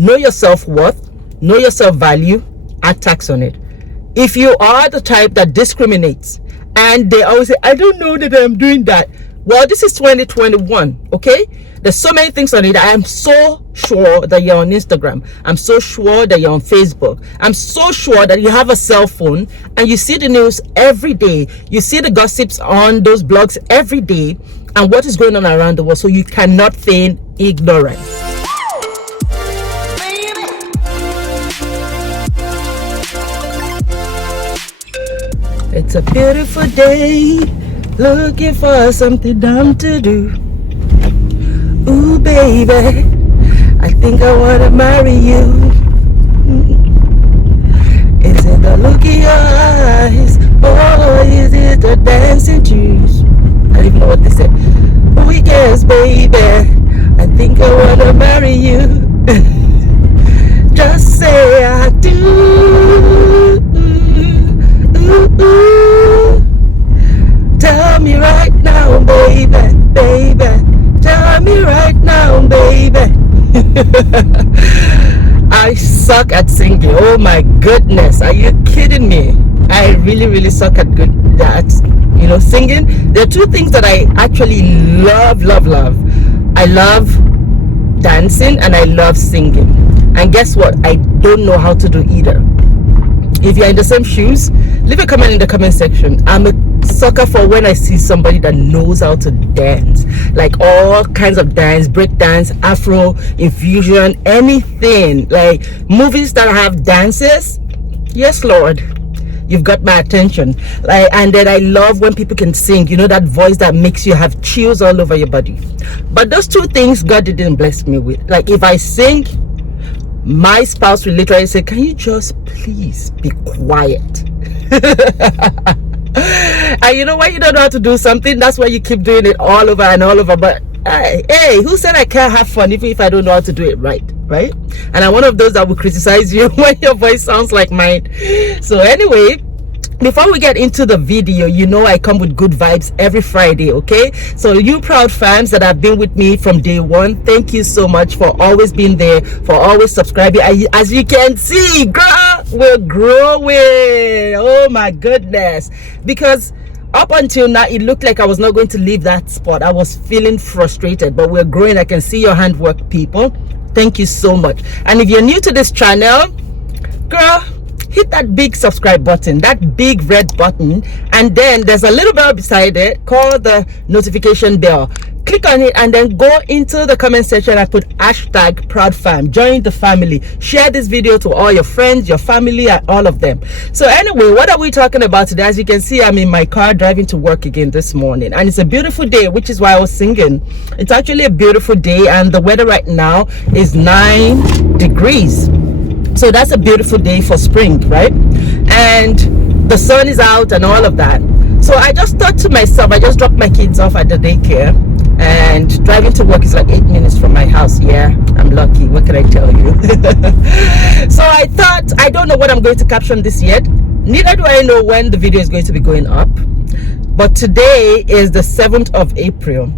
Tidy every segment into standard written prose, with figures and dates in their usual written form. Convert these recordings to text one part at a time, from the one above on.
know your self-worth, know your self-value, add tax on it. If you are the type that discriminates and they always say, I don't know that I'm doing that. Well, this is 2021, okay? There's so many things on it. I am so sure that you're on Instagram. I'm so sure that you're on Facebook. I'm so sure that you have a cell phone and you see the news every day. You see the gossips on those blogs every day and what is going on around the world. So you cannot feign ignorance. It's a beautiful day, looking for something dumb to do. Ooh, baby, I think I wanna marry you. Is it the look in your eyes, or is it the dancing shoes? I don't even know what they said. Oh yes, baby, I think I wanna marry you. Just say I do. Ooh. Tell me right now, baby, baby. Tell me right now, baby. I suck at singing. Oh my goodness, are you kidding me? I really suck at singing. There are two things that I actually love. I love dancing and I love singing. And guess what? I don't know how to do either. If you're in the same shoes, leave a comment in the comment section. I'm a sucker for when I see somebody that knows how to dance, like all kinds of dance, break dance, Afro, infusion, anything, like movies that have dances. Yes, Lord, you've got my attention. And then I love when people can sing, you know, that voice that makes you have chills all over your body. But those two things God didn't bless me with. Like if I sing, my spouse will literally say, can you just please be quiet? And you know why you don't know how to do something? That's why you keep doing it all over and all over. But hey, who said I can't have fun even if I don't know how to do it right? And I'm one of those that will criticize you when your voice sounds like mine. So anyway, before we get into the video, you know I come with good vibes every Friday, okay? So you proud fans that have been with me from day one, thank you so much for always being there, for always subscribing. As you can see, girl, we're growing. Oh my goodness. Because up until now, it looked like I was not going to leave that spot. I was feeling frustrated, but we're growing. I can see your handwork, people. Thank you so much. And if you're new to this channel, girl, hit that big subscribe button, that big red button, and then there's a little bell beside it called the notification bell. Click on it and then go into the comment section and put hashtag proudfam. Join the family. Share this video to all your friends, your family, and all of them. So anyway, what are we talking about today? As you can see, I'm in my car driving to work again this morning, and it's a beautiful day, which is why I was singing. It's actually a beautiful day, and the weather right now is 9 degrees. So that's a beautiful day for spring, right? And the sun is out and all of that. So I just thought to myself, I just dropped my kids off at the daycare, and driving to work is like 8 minutes from my house. Yeah, I'm lucky. What can I tell you? So I thought, I don't know what I'm going to caption this yet. Neither do I know when the video is going to be going up. But today is the 7th of April.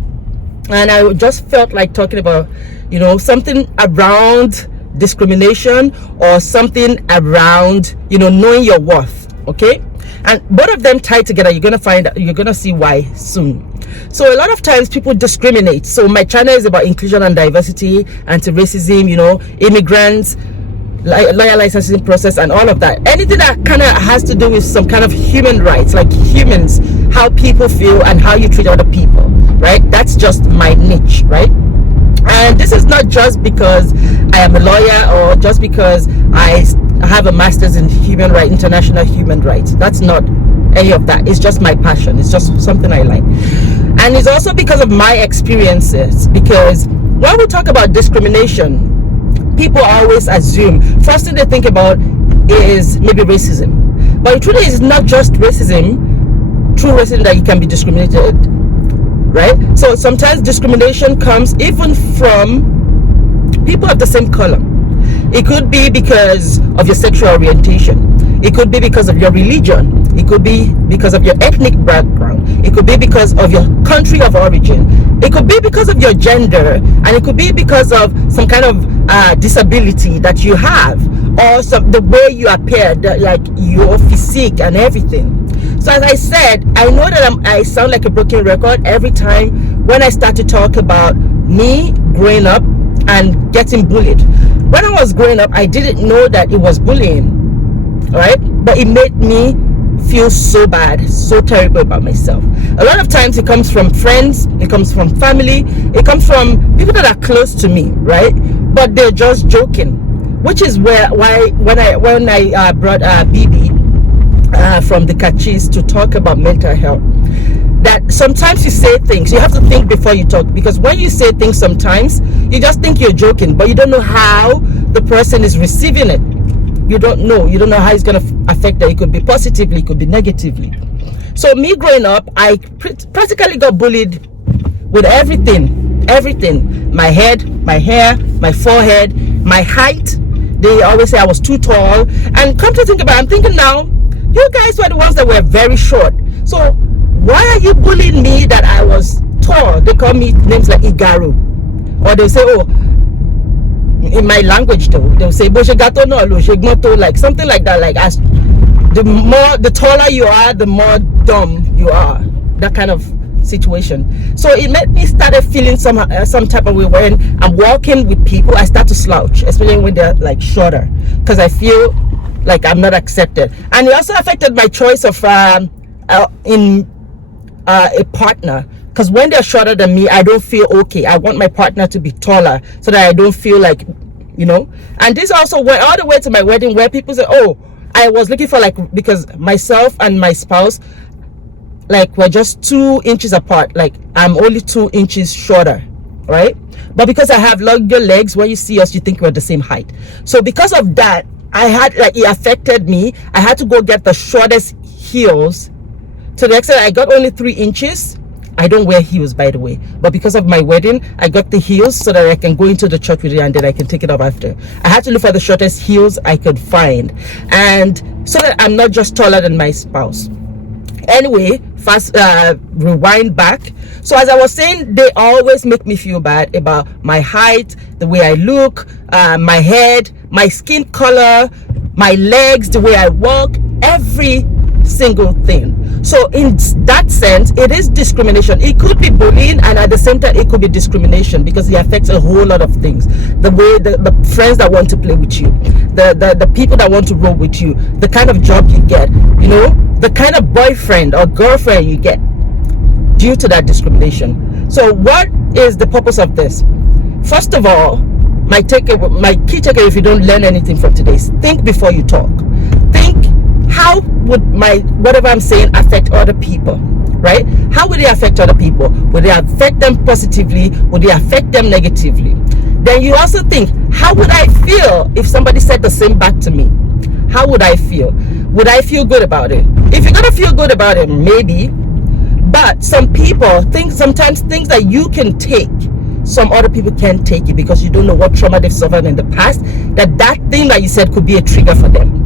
And I just felt like talking about, you know, something around discrimination or something around, you know, knowing your worth. Okay, and both of them tied together. You're gonna see why soon. So a lot of times people discriminate. So my channel is about inclusion and diversity, anti-racism, you know, immigrants, lawyer licensing process, and all of that. Anything that kind of has to do with some kind of human rights, like humans, how people feel and how you treat other people, right? That's just my niche, right? And this is not just because I am a lawyer or just because I have a master's in human rights, international human rights. That's not any of that. It's just my passion. It's just something I like. And it's also because of my experiences. Because when we talk about discrimination, people always assume, first thing they think about is maybe racism. But it truly is not just racism, true racism, that you can be discriminated. Right? So sometimes discrimination comes even from people of the same color. It could be because of your sexual orientation. It could be because of your religion. It could be because of your ethnic background. It could be because of your country of origin. It could be because of your gender, and it could be because of some kind of disability that you have, or the way you appear, like your physique and everything. So as I said, I know that I sound like a broken record every time when I start to talk about me growing up and getting bullied. When I was growing up, I didn't know that it was bullying, right? But it made me feel so bad, so terrible about myself. A lot of times it comes from friends, it comes from family, it comes from people that are close to me, right? But they're just joking, which is why when I brought BB from the Kachis to talk about mental health, that sometimes you say things, you have to think before you talk, because when you say things sometimes you just think you're joking, but you don't know how the person is receiving it. You don't know how it's going to affect them. It could be positively, it could be negatively. So me growing up, I practically got bullied with everything. My head, my hair, my forehead, my height. They always say I was too tall. And come to think about it, I'm thinking now, you guys were the ones that were very short. So why are you bullying me that I was tall? They call me names like Igaru. Or they'll say, oh, in my language though, they'll say like something like that, like as the taller you are, the more dumb you are, that kind of situation. So it made me started feeling some type of way. When I'm walking with people, I start to slouch, especially when they're like shorter, because I feel like I'm not accepted. And it also affected my choice of in a partner, because when they're shorter than me, I don't feel okay. I want my partner to be taller so that I don't feel like, and this also went all the way to my wedding, where people say, oh, I was looking for, like, because myself and my spouse, like, we're just 2 inches apart, like I'm only 2 inches shorter, right? But because I have longer legs, when you see us, you think we're the same height. So because of that, it affected me. I had to go get the shortest heels, to the extent I got only 3 inches. I don't wear heels, by the way, but because of my wedding, I got the heels so that I can go into the church with it, and then I can take it off after. I had to look for the shortest heels I could find, and so that I'm not just taller than my spouse. Anyway, fast rewind back. So as I was saying, they always make me feel bad about my height, the way I look, my head, my skin color, my legs, the way I walk, every single thing. So in that sense, it is discrimination. It could be bullying, and at the same time it could be discrimination, because it affects a whole lot of things. The way the friends that want to play with you, the people that want to roll with you, the kind of job you get, the kind of boyfriend or girlfriend you get due to that discrimination. So what is the purpose of this? First of all, my key takeaway, if you don't learn anything from today, is think before you talk. Think, how would whatever I'm saying affect other people, right? How would it affect other people? Would it affect them positively? Would it affect them negatively? Then you also think, how would I feel if somebody said the same back to me? How would I feel? Would I feel good about it? If you're gonna feel good about it, maybe. But some people think sometimes things that you can take, some other people can't take it, because you don't know what trauma they've suffered in the past, that thing that you said could be a trigger for them.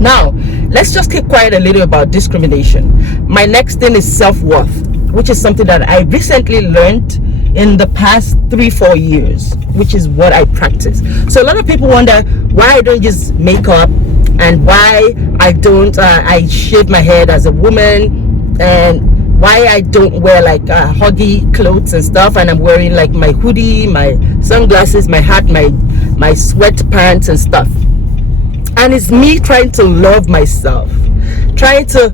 Now, let's just keep quiet a little about discrimination. My next thing is self-worth, which is something that I recently learned in the past 3-4 years, which is what I practice. So a lot of people wonder why I don't use makeup, and why I don't I shave my head as a woman, and why I don't wear like huggy clothes and stuff, and I'm wearing like my hoodie, my sunglasses, my hat, my sweatpants and stuff. And it's me trying to love myself, trying to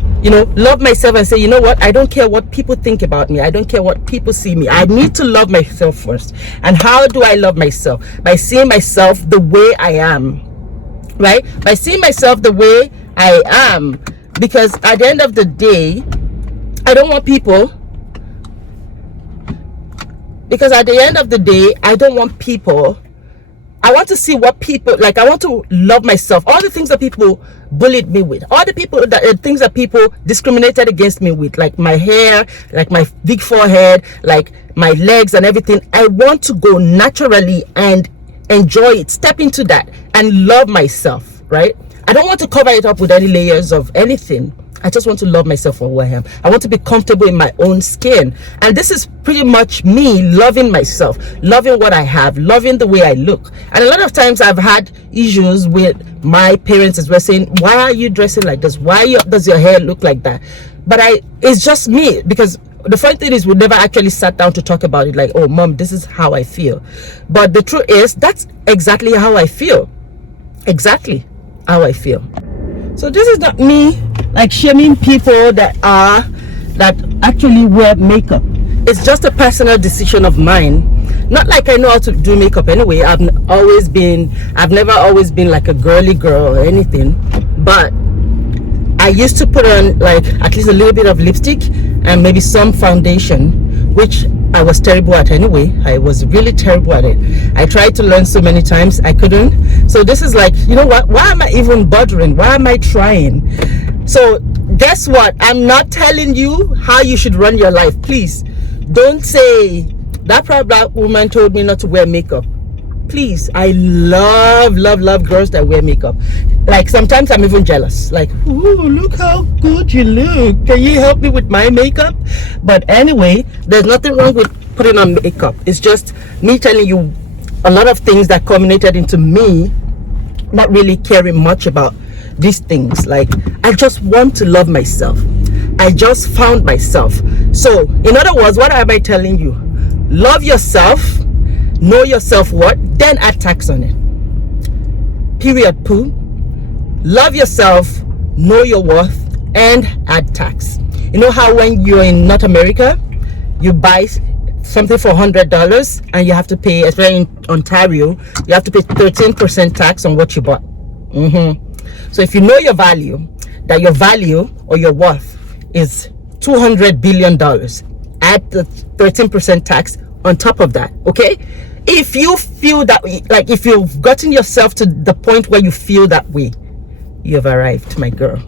love myself and say, you know what, I don't care what people think about me, I don't care what people see me, I need to love myself first. And how do I love myself? By seeing myself the way I am, right? By seeing myself the way I am, because at the end of the day, I don't want people, I want to see what people like. I want to love myself. All the things that people bullied me with, all the things that people discriminated against me with, like my hair, like my big forehead, like my legs and everything. I want to go naturally and enjoy it, step into that and love myself, right? I don't want to cover it up with any layers of anything. I just want to love myself for who I am. I want to be comfortable in my own skin. And this is pretty much me loving myself, loving what I have, loving the way I look. And a lot of times I've had issues with my parents as well, saying, why are you dressing like this? Why does your hair look like that? But it's just me, because the funny thing is we never actually sat down to talk about it, like, oh mom, this is how I feel. But the truth is, that's exactly how I feel. Exactly how I feel. So this is not me like shaming people that actually wear makeup. It's just a personal decision of mine. Not like I know how to do makeup anyway. I've never always been like a girly girl or anything, but I used to put on like at least a little bit of lipstick and maybe some foundation, which I was terrible at anyway. I was really terrible at it. I tried to learn so many times, I couldn't. So this is like, you know what? Why am I even bothering? Why am I trying? So guess what? I'm not telling you how you should run your life. Please don't say that proud black woman told me not to wear makeup. Please, I love girls that wear makeup. Like sometimes I'm even jealous, like, ooh, look how good you look, can you help me with my makeup? But anyway, there's nothing wrong with putting on makeup. It's just me telling you a lot of things that culminated into me not really caring much about these things. Like, I just want to love myself. I just found myself. So in other words, what am I telling you? Love yourself, know your self-worth, then add tax on it. Period. Poo. Love yourself, know your worth, and add tax. You know how when you're in North America, you buy something for $100 and you have to pay, especially in Ontario, you have to pay 13% tax on what you bought. So if you know your value, that your value or your worth is $200 billion, add the 13% tax on top of that. Okay, if you feel that, like if you've gotten yourself to the point where you feel that way, you have arrived, my girl.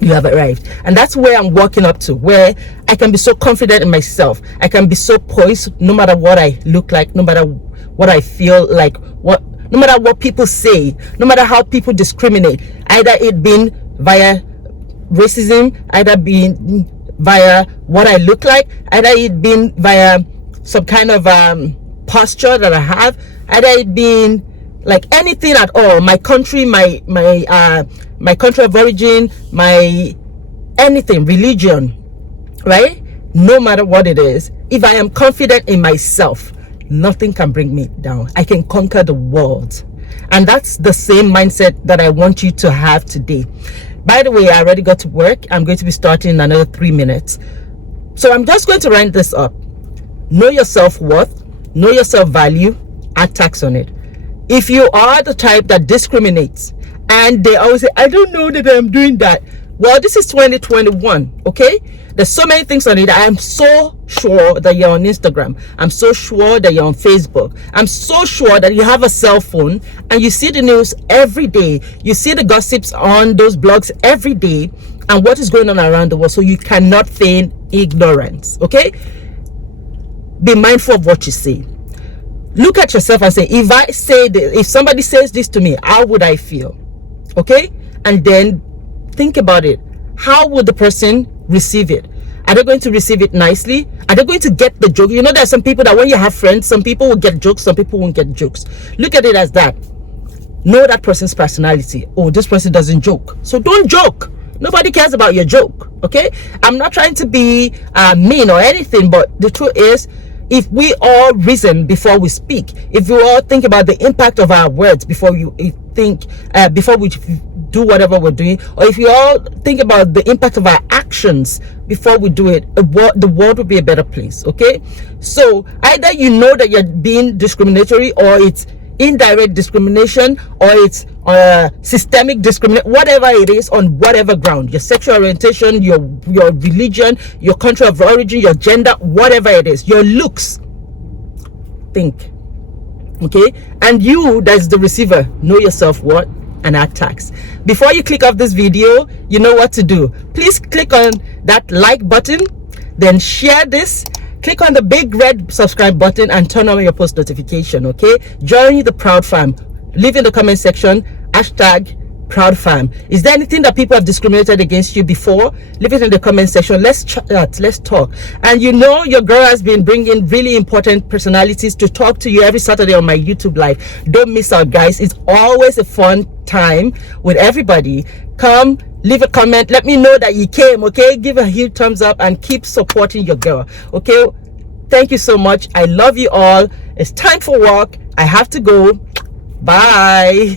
You have arrived. And that's where I'm walking up to, where I can be so confident in myself. I can be so poised no matter what I look like, no matter what I feel like, no matter what people say, no matter how people discriminate, either it being via racism, either being via what I look like, either it being via some kind of posture that I have, either it being like anything at all, my country, my country of origin, my anything, religion, right? No matter what it is, if I am confident in myself, nothing can bring me down. I can conquer the world. And that's the same mindset that I want you to have today. By the way, I already got to work. I'm going to be starting in another 3 minutes. So I'm just going to round this up. Know your self-worth, know your self-value, add tax on it. If you are the type that discriminates and they always say, I don't know that I'm doing that. Well, this is 2021, okay? There's so many things on it. I am so sure that you're on Instagram. I'm so sure that you're on Facebook. I'm so sure that you have a cell phone and you see the news every day. You see the gossips on those blogs every day and what is going on around the world. So you cannot feign ignorance, okay? Be mindful of what you say. Look at yourself and say, if I say this, if somebody says this to me, how would I feel? Okay? And then think about it. How would the person receive it? Are they going to receive it nicely? Are they going to get the joke? You know, there are some people that when you have friends, some people will get jokes, some people won't get jokes. Look at it as that. Know that person's personality. Oh, this person doesn't joke, so don't joke. Nobody cares about your joke. Okay? I'm not trying to be mean or anything, but the truth is, if we all reason before we speak, if we all think about the impact of our words before we do whatever we're doing, or if we all think about the impact of our actions before we do it, the world will be a better place. Okay? So either you know that you're being discriminatory, or it's indirect discrimination, or it's systemic discrimination, whatever it is, on whatever ground, your sexual orientation, your religion, your country of origin, your gender, whatever it is, your looks. Think. Okay? And you, that's the receiver, know your self-worth and add tax. Before you click off this video, you know what to do. Please click on that like button, then share this. Click on the big red subscribe button and turn on your post notification. Okay? Join the proud fam. Leave in the comment section hashtag proud fam. Is there anything that people have discriminated against you before? Leave it in the comment section. Let's chat, let's talk. And you know, your girl has been bringing really important personalities to talk to you every Saturday on my YouTube live. Don't miss out, guys. It's always a fun time with everybody. Come, leave a comment, let me know that you came. Okay, give a huge thumbs up and keep supporting your girl. Okay, thank you so much. I love you all. It's time for work. I have to go. Bye.